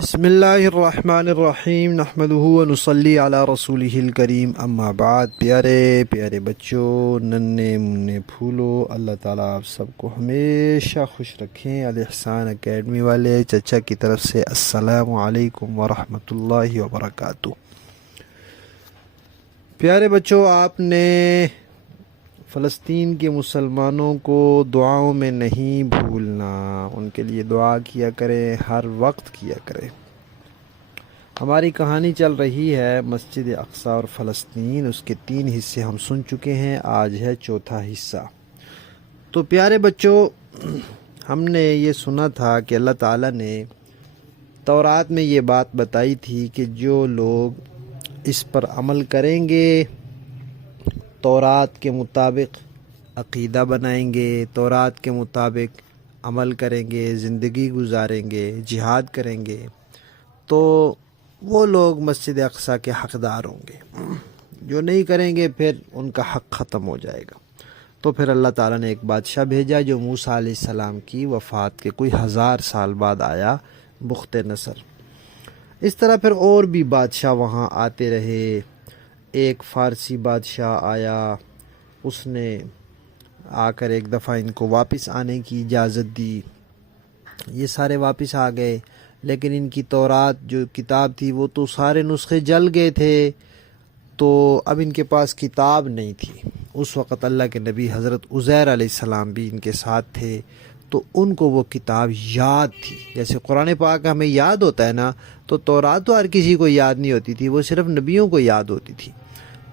بسم اللہ الرحمن الرحیم نحمدہ ونصلی علی رسولہ الکریم اما بعد۔ پیارے پیارے بچوں، ننھے منھے پھولو، اللہ تعالیٰ آپ سب کو ہمیشہ خوش رکھیں۔ الاحسان اکیڈمی والے چچا کی طرف سے السلام علیکم ورحمۃ اللہ وبرکاتہ۔ پیارے بچوں، آپ نے فلسطین کے مسلمانوں کو دعاؤں میں نہیں بھولنا، ان کے لیے دعا کیا کریں، ہر وقت کیا کریں۔ ہماری کہانی چل رہی ہے مسجد اقصی اور فلسطین، اس کے 3 حصے ہم سن چکے ہیں، آج ہے چوتھا حصہ۔ تو پیارے بچوں، ہم نے یہ سنا تھا کہ اللہ تعالیٰ نے تورات میں یہ بات بتائی تھی کہ جو لوگ اس پر عمل کریں گے، تورات کے مطابق عقیدہ بنائیں گے، تورات کے مطابق عمل کریں گے، زندگی گزاریں گے، جہاد کریں گے، تو وہ لوگ مسجد اقصی کے حقدار ہوں گے۔ جو نہیں کریں گے پھر ان کا حق ختم ہو جائے گا۔ تو پھر اللہ تعالیٰ نے ایک بادشاہ بھیجا جو موسیٰ علیہ السلام کی وفات کے کوئی 1000 سال بعد آیا، بخت نصر۔ اس طرح پھر اور بھی بادشاہ وہاں آتے رہے۔ ایک فارسی بادشاہ آیا، اس نے آ کر ایک دفعہ ان کو واپس آنے کی اجازت دی۔ یہ سارے واپس آ گئے، لیکن ان کی تورات جو کتاب تھی وہ تو سارے نسخے جل گئے تھے، تو اب ان کے پاس کتاب نہیں تھی۔ اس وقت اللہ کے نبی حضرت عزیر علیہ السلام بھی ان کے ساتھ تھے، تو ان کو وہ کتاب یاد تھی۔ جیسے قرآن پاک ہمیں یاد ہوتا ہے نا، تو تورات تو ہر کسی کو یاد نہیں ہوتی تھی، وہ صرف نبیوں کو یاد ہوتی تھی۔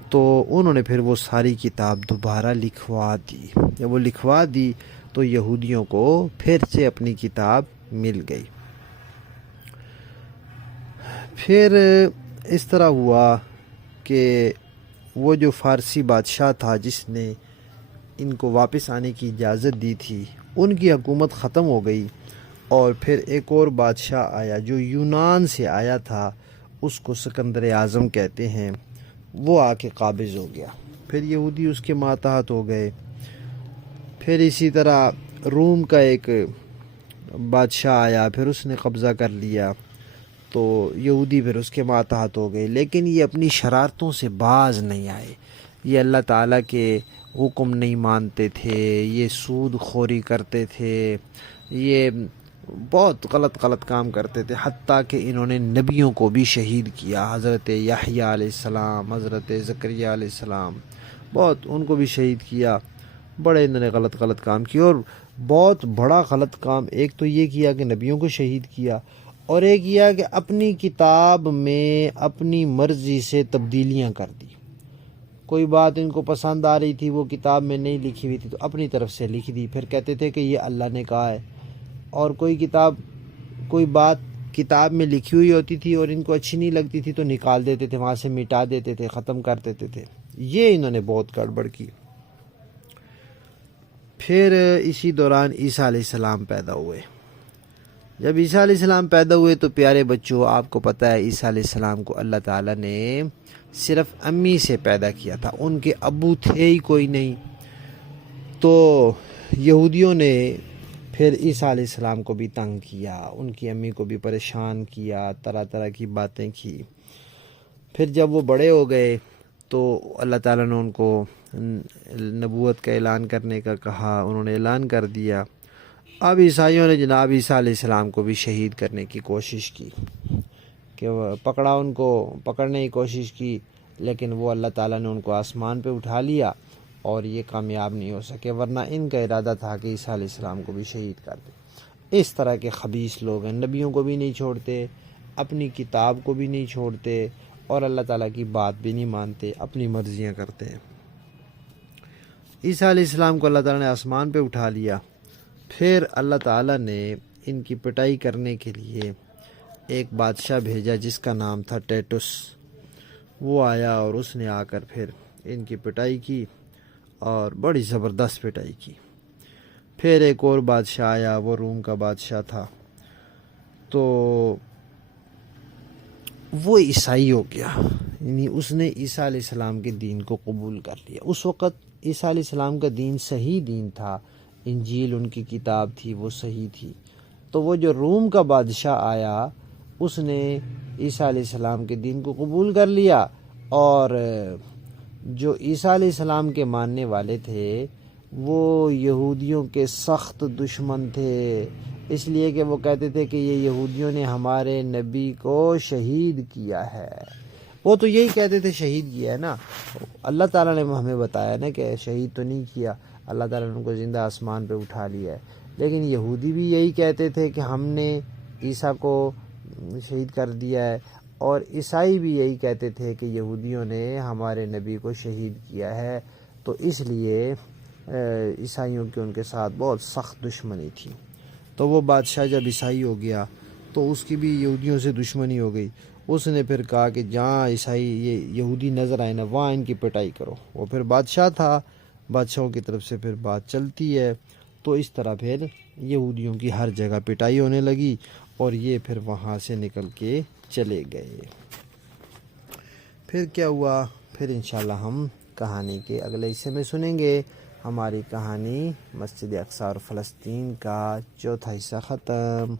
تو انہوں نے پھر وہ ساری کتاب دوبارہ لکھوا دی۔ جب وہ لکھوا دی تو یہودیوں کو پھر سے اپنی کتاب مل گئی۔ پھر اس طرح ہوا کہ وہ جو فارسی بادشاہ تھا جس نے ان کو واپس آنے کی اجازت دی تھی، ان کی حکومت ختم ہو گئی، اور پھر ایک اور بادشاہ آیا جو یونان سے آیا تھا، اس کو سکندر اعظم کہتے ہیں۔ وہ آ کے قابض ہو گیا، پھر یہودی اس کے ماتحت ہو گئے۔ پھر اسی طرح روم کا ایک بادشاہ آیا، پھر اس نے قبضہ کر لیا، تو یہودی پھر اس کے ماتحت ہو گئے۔ لیکن یہ اپنی شرارتوں سے باز نہیں آئے، یہ اللہ تعالیٰ کے حکم نہیں مانتے تھے، یہ سود خوری کرتے تھے، یہ بہت غلط کام کرتے تھے، حتیٰ کہ انہوں نے نبیوں کو بھی شہید کیا۔ حضرت یحییٰ علیہ السلام، حضرت زکریا علیہ السلام، بہت ان کو بھی شہید کیا۔ بڑے انہوں نے غلط کام کیے، اور بہت بڑا غلط کام ایک تو یہ کیا کہ نبیوں کو شہید کیا، اور ایک یہ کہ اپنی کتاب میں اپنی مرضی سے تبدیلیاں کر دی۔ کوئی بات ان کو پسند آ رہی تھی، وہ کتاب میں نہیں لکھی ہوئی تھی، تو اپنی طرف سے لکھ دی، پھر کہتے تھے کہ یہ اللہ نے کہا ہے۔ اور کوئی بات کتاب میں لکھی ہوئی ہوتی تھی اور ان کو اچھی نہیں لگتی تھی تو نکال دیتے تھے، وہاں سے مٹا دیتے تھے، ختم کر دیتے تھے۔ یہ انہوں نے بہت گڑبڑ کی۔ پھر اسی دوران عیسیٰ علیہ السلام پیدا ہوئے۔ جب عیسیٰ علیہ السلام پیدا ہوئے تو پیارے بچوں، آپ کو پتہ ہے عیسیٰ علیہ السلام کو اللہ تعالیٰ نے صرف امی سے پیدا کیا تھا، ان کے ابو تھے ہی کوئی نہیں۔ تو یہودیوں نے پھر عیسیٰ علیہ السلام کو بھی تنگ کیا، ان کی امی کو بھی پریشان کیا، طرح کی باتیں کی۔ پھر جب وہ بڑے ہو گئے تو اللہ تعالیٰ نے ان کو نبوت کا اعلان کرنے کا کہا، انہوں نے اعلان کر دیا۔ اب عیسائیوں نے جناب عیسیٰ علیہ السلام کو بھی شہید کرنے کی کوشش کی، کہ ان کو پکڑنے کی کوشش کی، لیکن وہ اللہ تعالیٰ نے ان کو آسمان پہ اٹھا لیا، اور یہ کامیاب نہیں ہو سکے، ورنہ ان کا ارادہ تھا کہ عیسیٰ علیہ السلام کو بھی شہید کر دے۔ اس طرح کے خبیث لوگ ہیں، نبیوں کو بھی نہیں چھوڑتے، اپنی کتاب کو بھی نہیں چھوڑتے، اور اللہ تعالیٰ کی بات بھی نہیں مانتے، اپنی مرضیاں کرتے ہیں۔ عیسیٰ علیہ السلام کو اللہ تعالیٰ نے آسمان پہ اٹھا لیا، پھر اللہ تعالیٰ نے ان کی پٹائی کرنے کے لیے ایک بادشاہ بھیجا جس کا نام تھا ٹیٹس۔ وہ آیا اور اس نے آ کر پھر ان کی پٹائی کی، اور بڑی زبردست پٹائی کی۔ پھر ایک اور بادشاہ آیا، وہ روم کا بادشاہ تھا، تو وہ عیسائی ہو گیا، یعنی اس نے عیسیٰ علیہ السلام کے دین کو قبول کر لیا۔ اس وقت عیسیٰ علیہ السلام کا دین صحیح دین تھا، انجیل ان کی کتاب تھی، وہ صحیح تھی۔ تو وہ جو روم کا بادشاہ آیا، اس نے عیسیٰ علیہ السلام کے دین کو قبول کر لیا، اور جو عیسیٰ علیہ السلام کے ماننے والے تھے وہ یہودیوں کے سخت دشمن تھے، اس لیے کہ وہ کہتے تھے کہ یہ یہودیوں نے ہمارے نبی کو شہید کیا ہے۔ وہ تو یہی کہتے تھے شہید کیا ہے نا، اللہ تعالیٰ نے ہمیں بتایا نا کہ شہید تو نہیں کیا، اللہ تعالیٰ نے ان کو زندہ آسمان پہ اٹھا لیا ہے، لیکن یہودی بھی یہی کہتے تھے کہ ہم نے عیسیٰ کو شہید کر دیا ہے، اور عیسائی بھی یہی کہتے تھے کہ یہودیوں نے ہمارے نبی کو شہید کیا ہے۔ تو اس لیے عیسائیوں کی ان کے ساتھ بہت سخت دشمنی تھی۔ تو وہ بادشاہ جب عیسائی ہو گیا تو اس کی بھی یہودیوں سے دشمنی ہو گئی، اس نے پھر کہا کہ جہاں عیسائی یہ یہودی نظر آئے نا وہاں ان کی پٹائی کرو۔ وہ پھر بادشاہ تھا، بادشاہوں کی طرف سے پھر بات چلتی ہے، تو اس طرح پھر یہودیوں کی ہر جگہ پٹائی ہونے لگی، اور یہ پھر وہاں سے نکل کے چلے گئے۔ پھر کیا ہوا، پھر انشاءاللہ ہم کہانی کے اگلے حصے میں سنیں گے۔ ہماری کہانی مسجد اقصی اور فلسطین کا چوتھا حصہ ختم۔